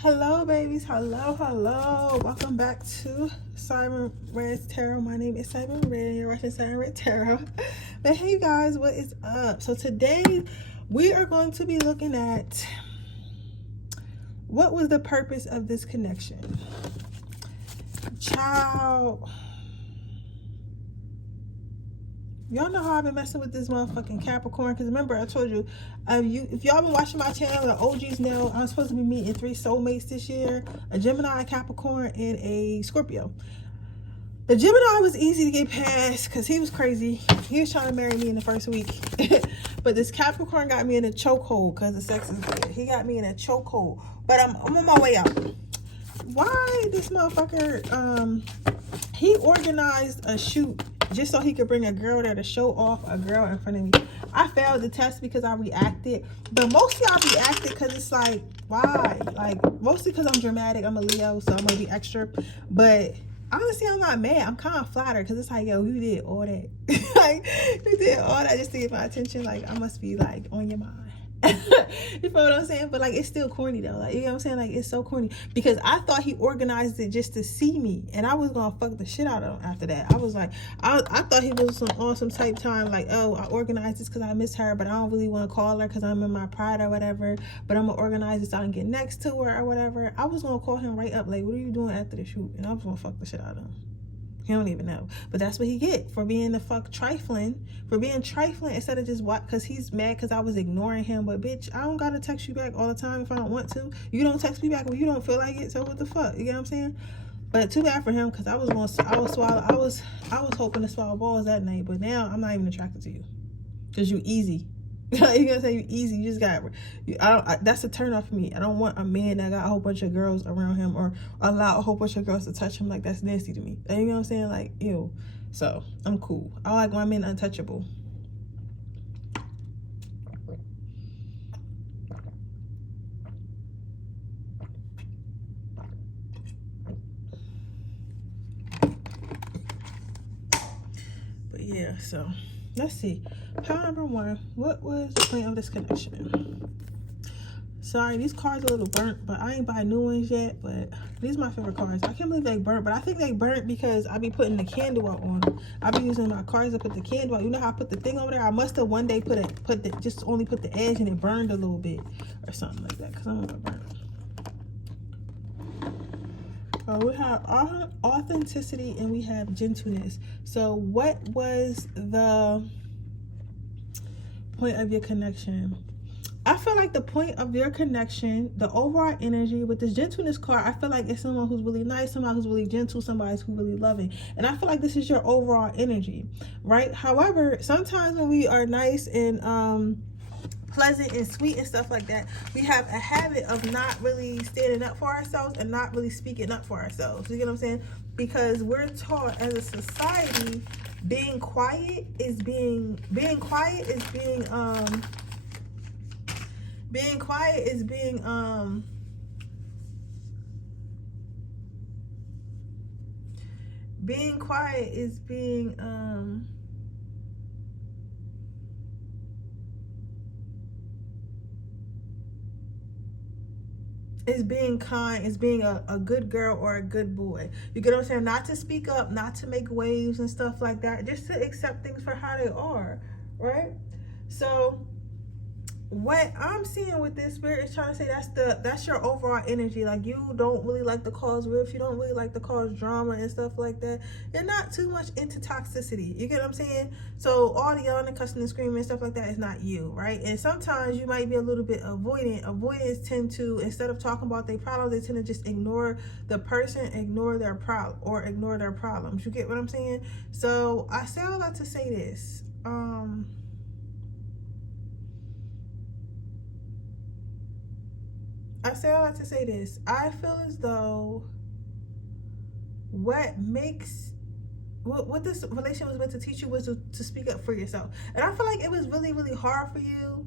Hello, babies. Hello. Welcome back to Sirenredd Tarot. My name is Siren Red, and you're watching Sirenredd Tarot. But hey, you guys, what is up? So today we are going to be looking at what was the purpose of this connection. Child, y'all know how I've been messing with this motherfucking Capricorn. Because remember, I told you, if y'all been watching my channel, the OGs know I'm supposed to be meeting 3 soulmates this year: a Gemini, a Capricorn, and a Scorpio. The Gemini was easy to get past because he was crazy. He was trying to marry me in the first week. But this Capricorn got me in a chokehold because the sex is good. He got me in a chokehold. But I'm on my way out. Why this motherfucker, he organized a shoot just so he could bring a girl there to show off a girl in front of me. I failed the test because I reacted, but mostly I reacted because it's like, why? Like, mostly because I'm dramatic. I'm a Leo, so I'm gonna be extra. But honestly, I'm not mad. I'm kind of flattered because it's like, yo, you did all that. Like, you did all that just to get my attention. Like, I must be like on your mind. You feel what I'm saying? But like, it's still corny though. Like, you know what I'm saying? Like, it's so corny because I thought he organized it just to see me, and I was gonna fuck the shit out of him after that. I was like, I thought he was some awesome type time, like, oh, I organized this because I miss her, but I don't really want to call her because I'm in my pride or whatever, but I'm gonna organize this so I can get next to her or whatever. I was gonna call him right up, like, what are you doing after the shoot? And I was gonna fuck the shit out of him. He don't even know. But that's what he get for being the fuck trifling. For being trifling instead of just what, because he's mad because I was ignoring him. But bitch, I don't gotta text you back all the time if I don't want to. You don't text me back when you don't feel like it. So what the fuck? You get what I'm saying? But too bad for him, because I was hoping to swallow balls that night. But now I'm not even attracted to you. Because you easy. You're gonna say you easy. You just got. That's a turn off for me. I don't want a man that got a whole bunch of girls around him or allow a whole bunch of girls to touch him. Like, that's nasty to me. You know what I'm saying? Like, ew. So I'm cool. I like my men untouchable. But yeah. So let's see. Pile number 1. What was the point of this connection? Sorry, these cards are a little burnt, but I ain't buy new ones yet. But these are my favorite cards. I can't believe they burnt, but I think they burnt because I be putting the candle out on them. I be using my cards to put the candle out. You know how I put the thing over there? I must have one day just only put the edge and it burned a little bit or something like that, because I'm gonna burn it. We have authenticity and we have gentleness. So what was the point of your connection? I feel like the point of your connection, the overall energy with this gentleness card, I feel like it's someone who's really nice, someone who's really gentle, somebody who's really loving. And I feel like this is your overall energy, right? However, sometimes when we are nice and pleasant and sweet and stuff like that, we have a habit of not really standing up for ourselves and not really speaking up for ourselves. You get what I'm saying? Because we're taught as a society, being quiet is being is being kind, is being a good girl or a good boy. You get what I'm saying? Not to speak up, not to make waves and stuff like that, just to accept things for how they are, right? So what I'm seeing with this spirit is trying to say that's your overall energy. Like, you don't really like to cause rifts, you don't really like to cause drama and stuff like that. You're not too much into toxicity. You get what I'm saying? So all the yelling and cussing and screaming and stuff like that is not you, right? And sometimes you might be a little bit avoidant. Avoidants tend to, instead of talking about their problems, they tend to just ignore the person, ignore their problem, or ignore their problems. You get what I'm saying? So I say all that to say this. I say all that to say this. I feel as though what this relationship was meant to teach you was to speak up for yourself. And I feel like it was really, really hard for you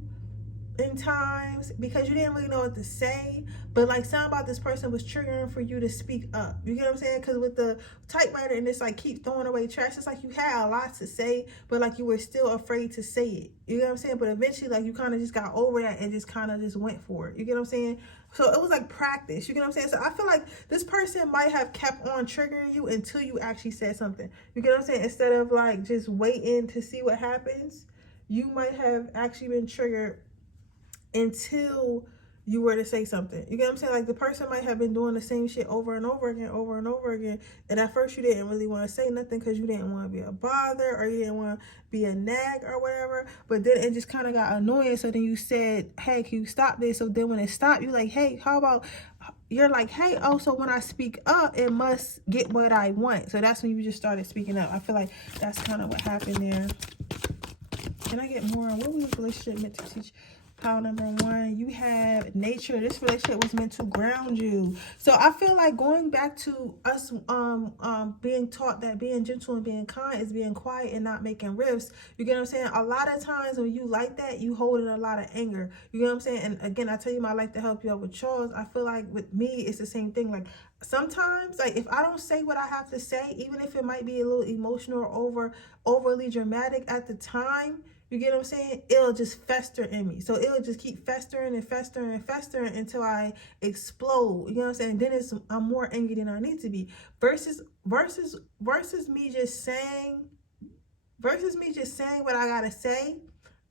in times because you didn't really know what to say, but like something about this person was triggering for you to speak up. You get what I'm saying? Because with the typewriter and this like keep throwing away trash, it's like you had a lot to say, but like you were still afraid to say it. You get what I'm saying? But eventually like you kind of just got over that and just kind of just went for it. You get what I'm saying? So it was like practice. You get what I'm saying? So I feel like this person might have kept on triggering you until you actually said something. You get what I'm saying? Instead of like just waiting to see what happens, you might have actually been triggered until you were to say something. You get what I'm saying? Like the person might have been doing the same shit over and over again, over and over again. And at first you didn't really want to say nothing because you didn't want to be a bother or you didn't want to be a nag or whatever. But then it just kind of got annoying. So then you said, hey, can you stop this? So then when it stopped, you're like, hey, how about, you're like, hey, oh, so when I speak up, it must get what I want. So that's when you just started speaking up. I feel like that's kind of what happened there. Can I get more? What was this relationship meant to teach? Pile number 1, you have nature. This relationship was meant to ground you. So I feel like going back to us being taught that being gentle and being kind is being quiet and not making rifts. You get what I'm saying? A lot of times when you like that, you hold in a lot of anger. You get what I'm saying? And again, I tell you, I like to help you out with Charles. I feel like with me, it's the same thing. Like sometimes, like if I don't say what I have to say, even if it might be a little emotional or overly dramatic at the time, you get what I'm saying? It'll just fester in me. So it'll just keep festering and festering and festering until I explode. You know what I'm saying? Then I'm more angry than I need to be. Versus me just saying what I gotta say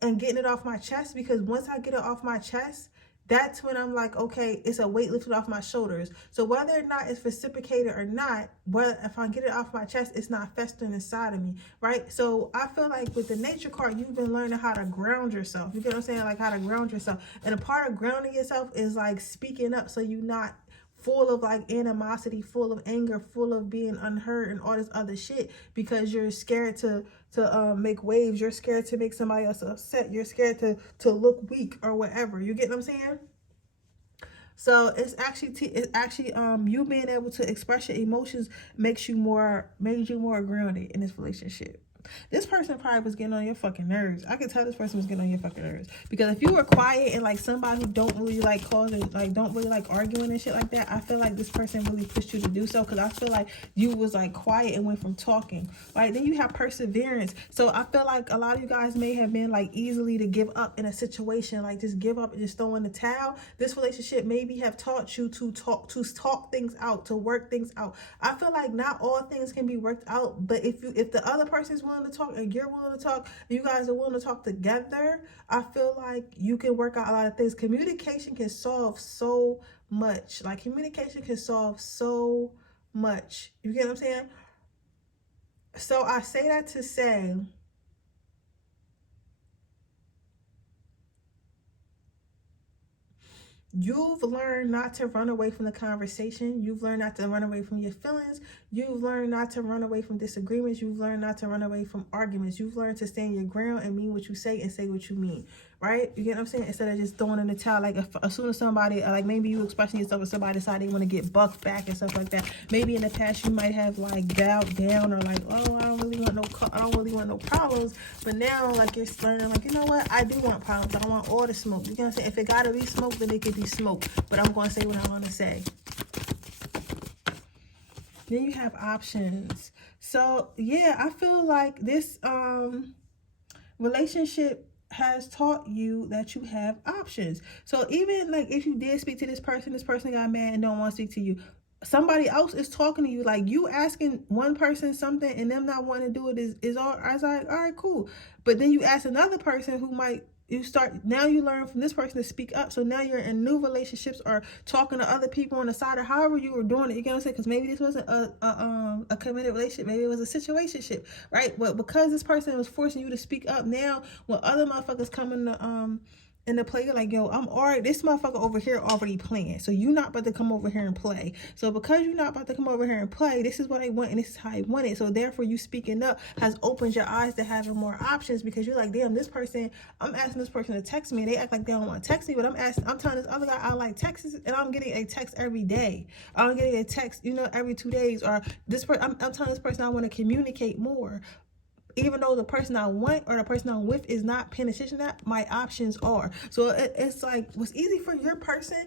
and getting it off my chest. Because once I get it off my chest, that's when I'm like, okay, it's a weight lifted off my shoulders. So whether or not it's reciprocated or not, if I get it off my chest, it's not festering inside of me, right? So I feel like with the nature card, you've been learning how to ground yourself. You get what I'm saying? Like how to ground yourself. And a part of grounding yourself is like speaking up so you're not full of like animosity, full of anger, full of being unheard and all this other shit because you're scared to make waves. You're scared to make somebody else upset. You're scared to look weak or whatever. You get what I'm saying? So it's actually you being able to express your emotions made you more grounded in this relationship. This person probably was getting on your fucking nerves. I could tell this person was getting on your fucking nerves. Because if you were quiet and like somebody who don't really like causing, like don't really like arguing and shit like that, I feel like this person really pushed you to do so. Because I feel like you was like quiet and went from talking. Right? Then you have perseverance. So I feel like a lot of you guys may have been like easily to give up in a situation. Like just give up and just throw in the towel. This relationship maybe have taught you to talk things out, to work things out. I feel like not all things can be worked out. But if the other person's willing to talk and you're willing to talk, and you guys are willing to talk together, I feel like you can work out a lot of things. Communication can solve so much. Like communication can solve so much. You get what I'm saying? So I say that to say you've learned not to run away from the conversation. You've learned not to run away from your feelings. You've learned not to run away from disagreements. You've learned not to run away from arguments. You've learned to stand your ground and mean what you say and say what you mean, right? You get what I'm saying? Instead of just throwing in the towel, like as soon as somebody, like maybe you expressing yourself and somebody decide they want to get bucked back and stuff like that. Maybe in the past you might have like bowed down or like, oh, I don't really want no problems. But now like you're learning, like, you know what? I do want problems. I don't want all the smoke. You know what I'm saying? If it gotta be smoke, then it could be smoke. But I'm going to say what I want to say. Then you have options. So yeah, I feel like this relationship has taught you that you have options. So even like if you did speak to this person got mad and don't want to speak to you, somebody else is talking to you. Like you asking one person something and them not wanting to do it is all. I was like, all right, cool. But then you ask another person who might. Now you learn from this person to speak up. So now you're in new relationships or talking to other people on the side or however you were doing it. You get what I'm saying? Because maybe this wasn't a committed relationship. Maybe it was a situationship, right? But because this person was forcing you to speak up, now when other motherfuckers come in the play, you're like, yo, this motherfucker over here already playing. So you're not about to come over here and play. So because you're not about to come over here and play, this is what I want and this is how I want it. So therefore you speaking up has opened your eyes to having more options because you're like, damn, this person, I'm asking this person to text me and they act like they don't want to text me, but I'm telling this other guy I like texts and I'm getting a text every day. I'm getting a text, every 2 days, or this person, I'm telling this person I want to communicate more. Even though the person I want or the person I'm with is not paying attention to that, my options are. So it's like what's easy for your person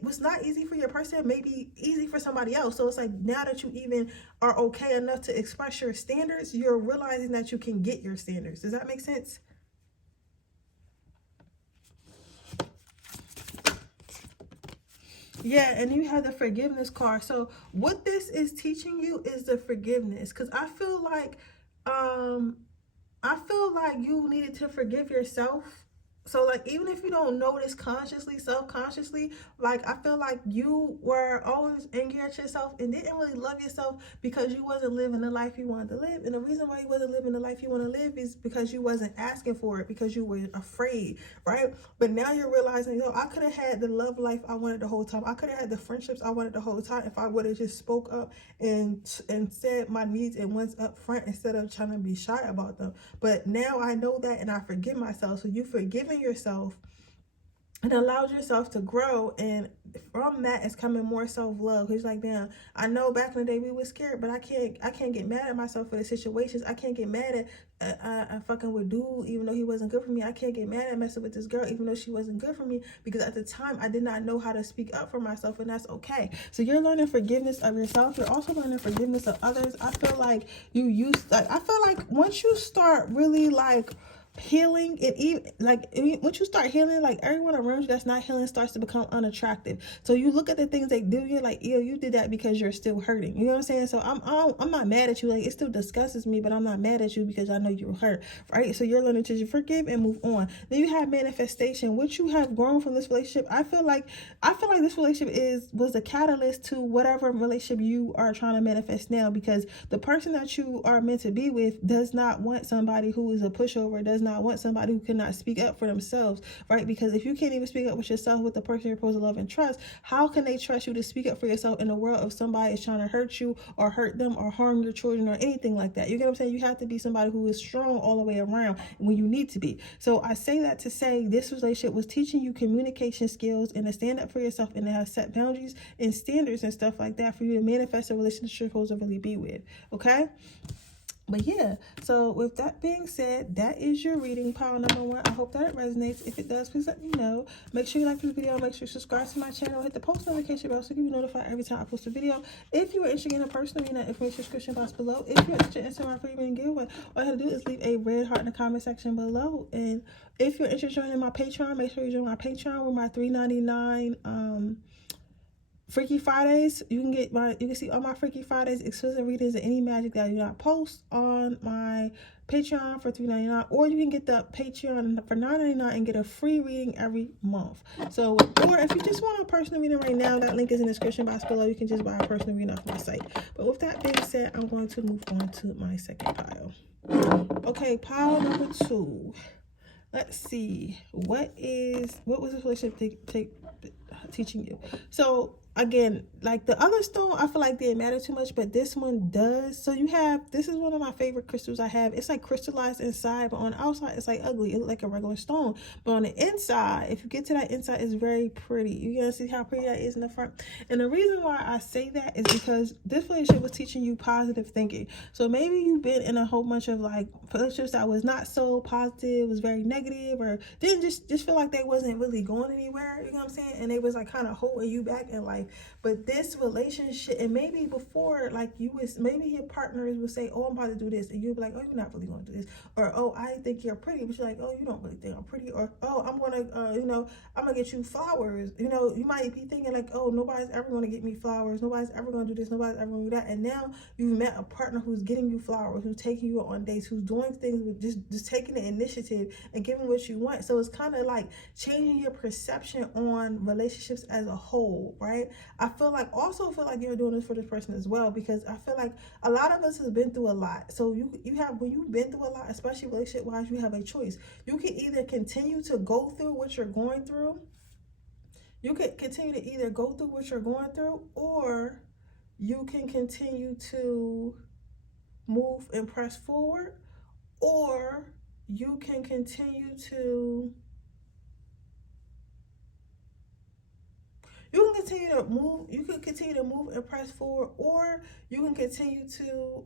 what's not easy for your person may be easy for somebody else. So it's like now that you even are okay enough to express your standards, you're realizing that you can get your standards. Does that make sense? Yeah, and you have the forgiveness card. So what this is teaching you is the forgiveness. Because um I feel like you needed to forgive yourself. So like even if you don't notice consciously, subconsciously, like I feel like you were always angry at yourself and didn't really love yourself because you wasn't living the life you wanted to live. And the reason why you wasn't living the life you want to live is because you wasn't asking for it, because you were afraid, right? But now you're realizing, I could have had the love life I wanted the whole time. I could have had the friendships I wanted the whole time if I would have just spoke up and said my needs and wants up front instead of trying to be shy about them. But now I know that and I forgive myself. So you forgiving yourself and allows yourself to grow, and from that is coming more self-love. He's like, damn, I know back in the day we were scared, but I can't get mad at myself for the situations. I can't get mad at I fucking with dude even though he wasn't good for me. I can't get mad at messing with this girl even though she wasn't good for me, because at the time I did not know how to speak up for myself, and that's okay. So you're learning forgiveness of yourself. You're also learning forgiveness of others. I feel like I feel like once you start really like healing, it even like once you start healing, like everyone around you that's not healing starts to become unattractive. So you look at the things they do, you're like, ew, you did that because you're still hurting. You know what I'm saying? So I'm not mad at you. Like, it still disgusts me, but I'm not mad at you because I know you're hurt, right? So you're learning to forgive and move on. Then you have manifestation, which you have grown from this relationship. I feel like this relationship was the catalyst to whatever relationship you are trying to manifest now, because the person that you are meant to be with does not want somebody who is a pushover, does not want somebody who cannot speak up for themselves, right? Because if you can't even speak up with yourself with the person you're supposed to love and trust, how can they trust you to speak up for yourself in a world of somebody is trying to hurt you or hurt them or harm your children or anything like that? You get what I'm saying? You have to be somebody who is strong all the way around when you need to be. So I say that to say this relationship was teaching you communication skills and to stand up for yourself and to have set boundaries and standards and stuff like that for you to manifest a relationship you're supposed to really be with. Okay? But yeah, so with that being said, that is your reading, pile number 1. I hope that it resonates. If it does, please let me know. Make sure you like this video. Make sure you subscribe to my channel. Hit the post notification bell so you be notified every time I post a video. If you are interested in a personal reading, information description box below. If you're interested in my free reading giveaway, all you have to do is leave a red heart in the comment section below. And if you're interested in joining my Patreon, make sure you join my Patreon with my $3.99 Freaky Fridays. You can see all my Freaky Fridays, exclusive readings, and any magic that I do not post on my Patreon for $3.99, or you can get the Patreon for $9.99 and get a free reading every month. So, or if you just want a personal reading right now, that link is in the description box below. You can just buy a personal reading off my site. But with that being said, I'm going to move on to my second pile. Okay, pile number 2. Let's see. What was this relationship teaching you? So again, like the other stone, I feel like didn't matter too much, but this one does. So this is one of my favorite crystals I have. It's like crystallized inside, but on the outside it's like ugly. It looks like a regular stone, but on the inside, if you get to that inside, it's very pretty. You gonna see how pretty that is in the front. And the reason why I say that is because this relationship was teaching you positive thinking. So maybe you've been in a whole bunch of like relationships that was not so positive, was very negative, or didn't just feel like they wasn't really going anywhere. You know what I'm saying? And they was like kind of holding you back in life. But this relationship, and maybe before, like maybe your partners would say, oh, I'm about to do this, and you'd be like, oh, you're not really going to do this, or oh, I think you're pretty, but you're like, oh, you don't really think I'm pretty, or oh, I'm gonna I'm gonna get you flowers. You might be thinking like, oh, nobody's ever gonna get me flowers, nobody's ever gonna do this, nobody's ever gonna do that. And now you've met a partner who's getting you flowers, who's taking you on dates, who's doing things with just taking the initiative and giving what you want. So it's kind of like changing your perception on relationships as a whole, right? I also feel like you're doing this for this person as well, because I feel like a lot of us has been through a lot. So when you've been through a lot, especially relationship wise, you have a choice. You can either continue to go through what you're going through. You can continue to either go through what you're going through, or you can continue to move and press forward, or you can continue to move. You can continue to move and press forward, or you can continue to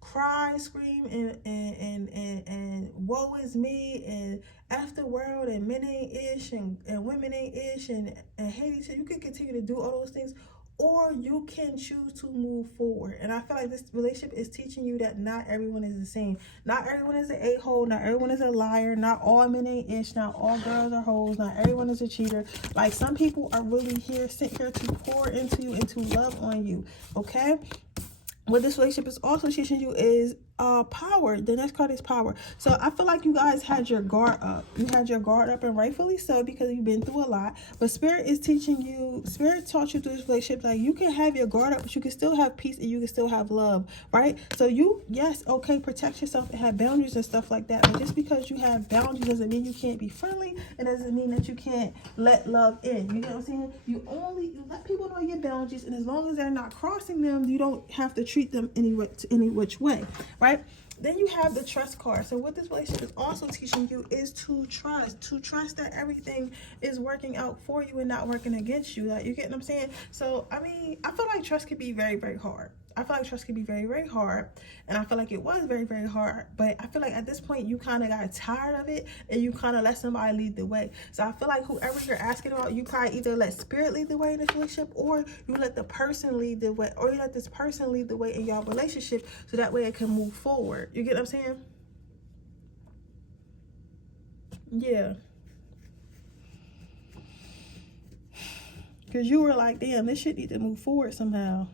cry, scream, and woe is me, and afterworld, and men ain't ish, and women ain't ish, and hate each other. You can continue to do all those things, or you can choose to move forward. And I feel like this relationship is teaching you that not everyone is the same. Not everyone is an a-hole. Not everyone is a liar. Not all men ain't ish. Not all girls are hoes. Not everyone is a cheater. Like, some people are really sent here to pour into you and to love on you. Okay? What this relationship is also teaching you is power. The next card is power. So I feel like you guys had your guard up. You had your guard up, and rightfully so, because you've been through a lot. But Spirit is teaching you, Spirit taught you through this relationship, like, you can have your guard up, but you can still have peace and you can still have love, right? So you, yes, okay, protect yourself and have boundaries and stuff like that. But just because you have boundaries doesn't mean you can't be friendly. It doesn't mean that you can't let love in. You know what I'm saying? You let people know your boundaries, and as long as they're not crossing them, you don't have to treat them any which way, right? Then you have the trust card. So what this relationship is also teaching you is to trust that everything is working out for you and not working against you. Like, you get what I'm saying? So I mean, I feel like trust can be very, very hard. I feel like trust can be very, very hard, and I feel like it was very, very hard. But I feel like at this point you kind of got tired of it, and you kind of let somebody lead the way. So I feel like whoever you're asking about, you probably either let Spirit lead the way in this relationship, or you let the person lead the way, or you let this person lead the way in your relationship, so that way it can move forward. You get what I'm saying? Yeah. Because you were like, damn, this shit need to move forward somehow.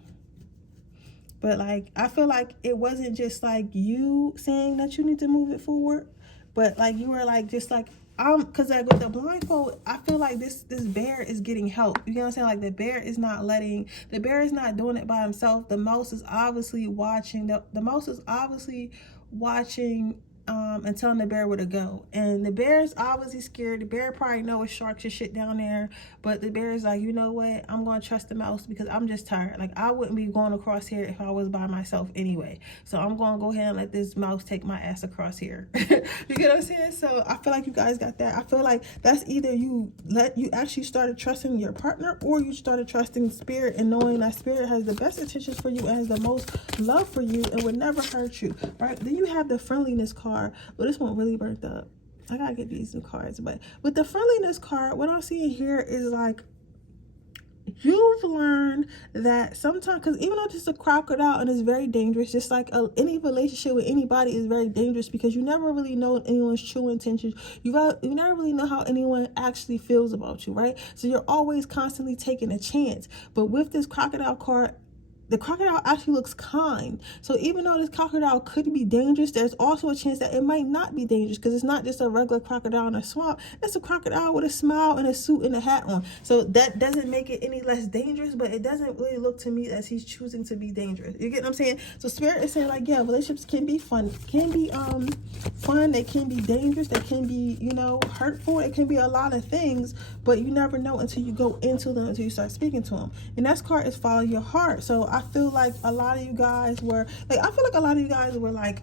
But like, I feel like it wasn't just like you saying that you need to move it forward, but like you were like, just like, because like with the blindfold, I feel like this bear is getting help. You know what I'm saying? Like, the bear is not doing it by himself. The mouse is obviously watching. The mouse is obviously watching and telling the bear where to go. And the bear is obviously scared. The bear probably knows sharks and shit down there, but the bear is like, you know what? I'm going to trust the mouse because I'm just tired. Like, I wouldn't be going across here if I was by myself anyway. So I'm going to go ahead and let this mouse take my ass across here. You get what I'm saying? So I feel like you guys got that. I feel like that's either you actually started trusting your partner, or you started trusting Spirit and knowing that Spirit has the best intentions for you and has the most love for you and would never hurt you, right? Then you have the friendliness card. Well, this one really burnt up. I gotta get these new cards. But with the friendliness card, what I'm seeing here is like, you've learned that sometimes, because even though this is a crocodile and it's very dangerous, just like any relationship with anybody is very dangerous, because you never really know anyone's true intentions. You never really know how anyone actually feels about you, right? So you're always constantly taking a chance. But with this crocodile card, the crocodile actually looks kind. So even though this crocodile could be dangerous, there's also a chance that it might not be dangerous, because it's not just a regular crocodile in a swamp. It's a crocodile with a smile and a suit and a hat on. So that doesn't make it any less dangerous, but it doesn't really look to me as he's choosing to be dangerous. You get what I'm saying? So Spirit is saying, like, yeah, relationships can be fun. Can be fun. They can be dangerous. They can be, hurtful. It can be a lot of things, but you never know until you go into them, until you start speaking to them. And that card is follow your heart. So I feel like a lot of you guys were like,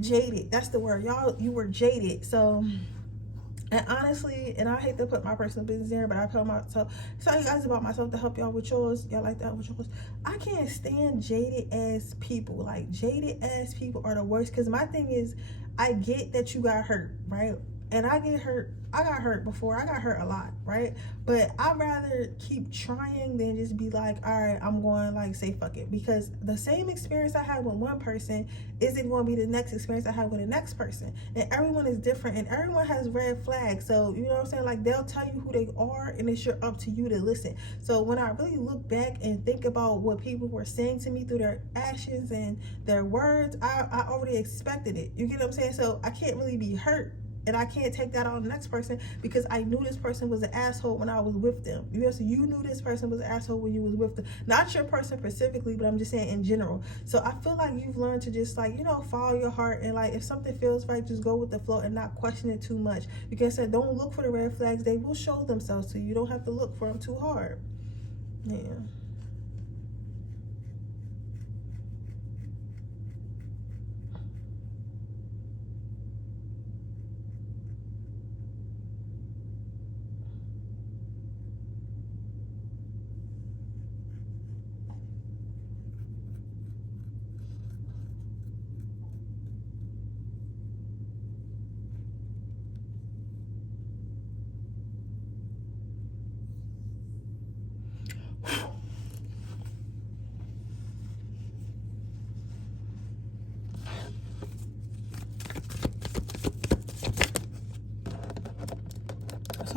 jaded. That's the word. You were jaded. So, and honestly, and I hate to put my personal business there, but I tell you guys about myself to help y'all with yours. Y'all like that with yours? I can't stand jaded ass people. Like, jaded ass people are the worst. Because my thing is, I get that you got hurt, right? And I get hurt. I got hurt before. I got hurt a lot, right? But I'd rather keep trying than just be like, all right, I'm going, like, say fuck it. Because the same experience I had with one person isn't going to be the next experience I have with the next person. And everyone is different, and everyone has red flags. So, you know what I'm saying? Like, they'll tell you who they are, and it's up to you to listen. So when I really look back and think about what people were saying to me through their actions and their words, I already expected it. You get what I'm saying? So I can't really be hurt, and I can't take that on the next person, because I knew this person was an asshole when I was with them. So you knew this person was an asshole when you was with them. Not your person specifically, but I'm just saying in general. So I feel like you've learned to just, like, follow your heart, and like, if something feels right, just go with the flow and not question it too much. Because I said, don't look for the red flags. They will show themselves to you. You don't have to look for them too hard. Yeah.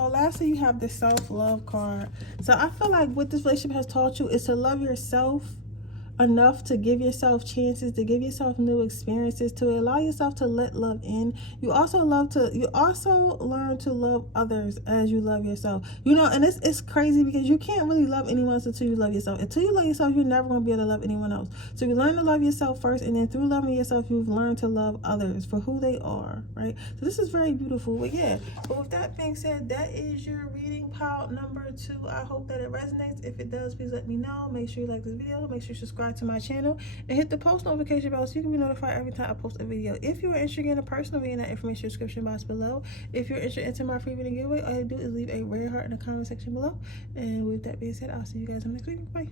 So lastly, you have the self-love card. So I feel like what this relationship has taught you is to love yourself enough to give yourself chances, to give yourself new experiences, to allow yourself to let love in. You also learn to love others as you love yourself. You know, and it's crazy because you can't really love anyone else until you love yourself. Until you love yourself, you're never going to be able to love anyone else. So you learn to love yourself first, and then through loving yourself, you've learned to love others for who they are, right? So this is very beautiful. But yeah, but with that being said, that is your reading pile number 2. I hope that it resonates. If it does, please let me know. Make sure you like this video. Make sure you subscribe to my channel and hit the post notification bell so you can be notified every time I post a video. If you are interested in a personal reading, that information in the description box below. If you're interested in my free reading giveaway, all you do is leave a red heart in the comment section below. And with that being said, I'll see you guys in the next video. Bye.